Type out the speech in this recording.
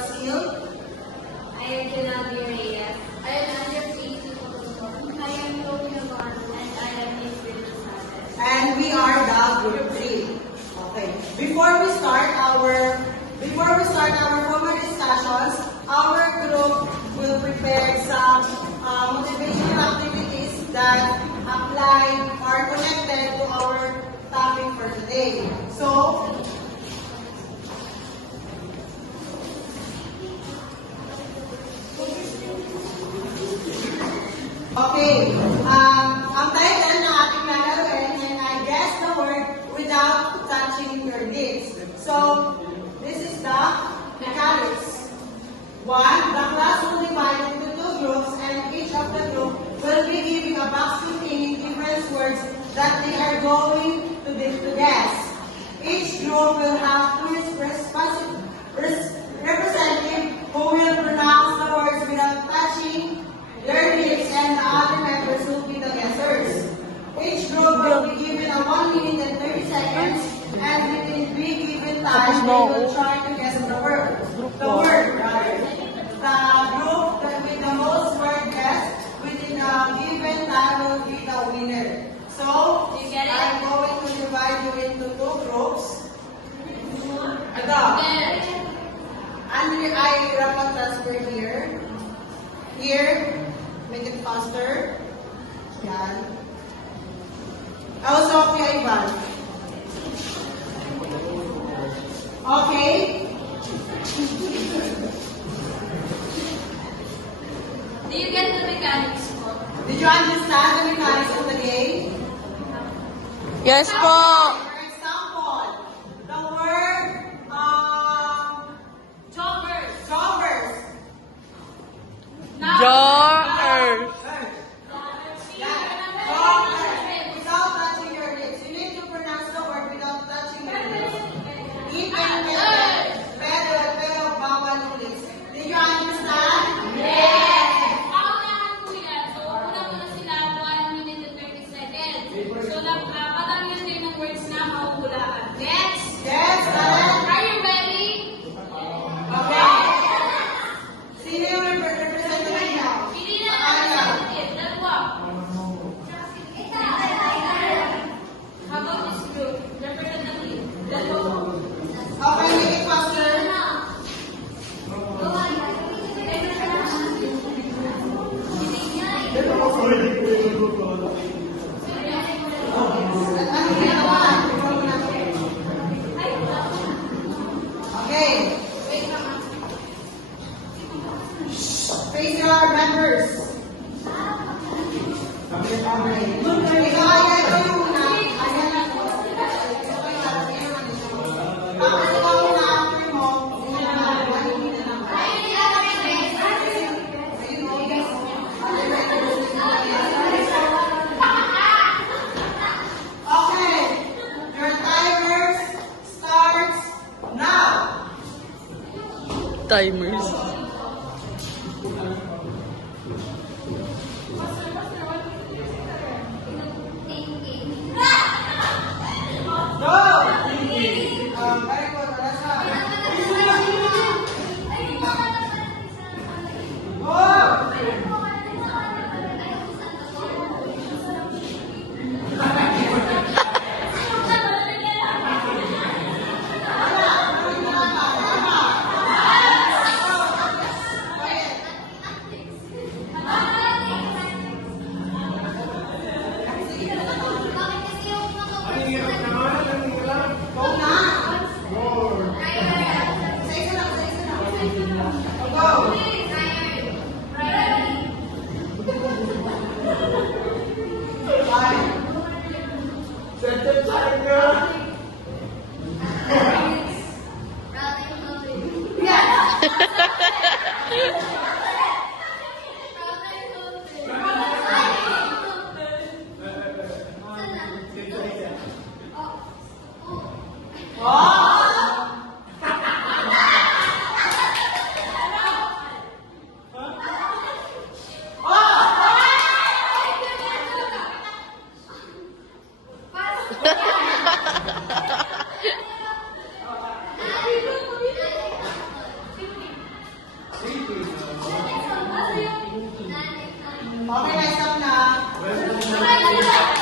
Brazil. I am Janelle Reyes. I am Andrea Casey. I am Chloe Navarro. And I am Miss Rosales. And we are the group 3. Okay. Before we start our formal discussions, our group will prepare some motivational activities that apply or connected to our topic for today. So, okay, ang title ng ating lalawin, and I guess the word without touching your lips. So, this is the mechanics. 1, the class will divide into 2 groups, and each of the group will be giving a box containing different words that they are going to guess. Each group will have 2 representatives who will pronounce the words without touching their lips, and the other members will be the guessers. Each group will be given a 1 minute and 30 seconds, and within the given time, they will try to guess the word. The group that with the most word guessed within the given time will be the winner. So, Do you get it? I'm going to divide you into 2 groups. Ito. And I rapid transfer here. Here, make it faster. Yan. Also, okay, Ivan. Okay? Do you get the mechanics po? Did you understand the mechanics of the game? Yes po. For example, the word, Joggers. joggers. Joggers. Without touching your lips. You need to pronounce the word without touching your lips. Even pero bawal yung lips. Did you understand? Ako naman po yan. So, una po na sila 1 minute and 30 seconds. So, patangin din ng words na mahuhulaan. Next! Yes, correct. Are you ready? Okay. Sino yung representative niya? Hindi na representative. Dalawa. How about this group? Representative. Dalawa. Okay, make it faster. Ano ginagawa? Okay. Face your members. Ikaw, ito yung una. Tapos ikaw muna after mo. Yun na lang. Ayun na lang. Okay. Your timers starts now. Timers. Go! Very good. Go! Go na! Sa isa lang. Go! Five. Okay na, stop na. Okay na.